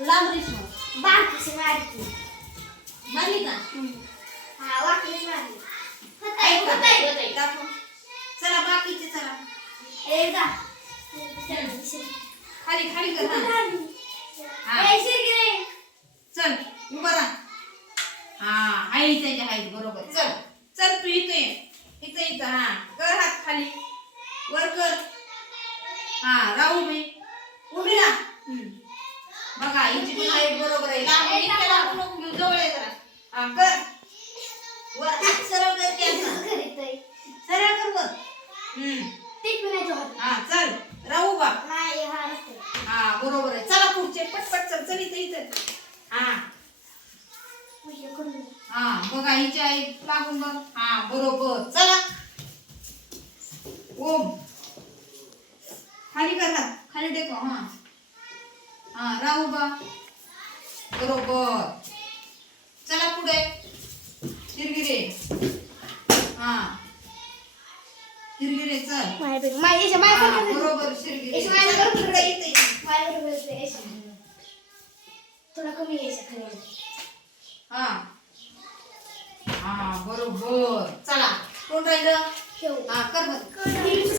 लांब रेषा बाकीची मारती. मारली का? हा वाकडीच मारली. होतंय, का? होतंय. दाखव. चला बाकीचे चला. ए जा. खाली खाली कर हा. चल उभा राहा. हा हाईट त्याची हाईट बरोबर. चल चल तू इथे. इथं इथं हा. कर हात खाली. वर कर. हा राहू मी उभी राहा. बरोबर आहे. लांब घेऊ जवळ जरा. हा कर. वर हात सरळ कर त्यांचा करीतोय. सरळ कर वर. हम्म. ते कुणाच्या होत. हा चल. राहू बा. नाही हा नसते हा बरोबर आहे. चला पुढचे. पटपट चल. चल इथं इथं. हा. पुढे करून दे. हा बघा हिची आई लागून बघ. हा बरोबर. चला. ओम. खाली कर खाली टेको हा. हा राहू बा. बरोबर. चला पुढे. हिरगिरे. हा. हिरगिरे चल. हा, बरोबर शिरगिरे. थोडा कमी यायचं हा. हा बरोबर. चला. कोण राहिलं? हा कर बरं.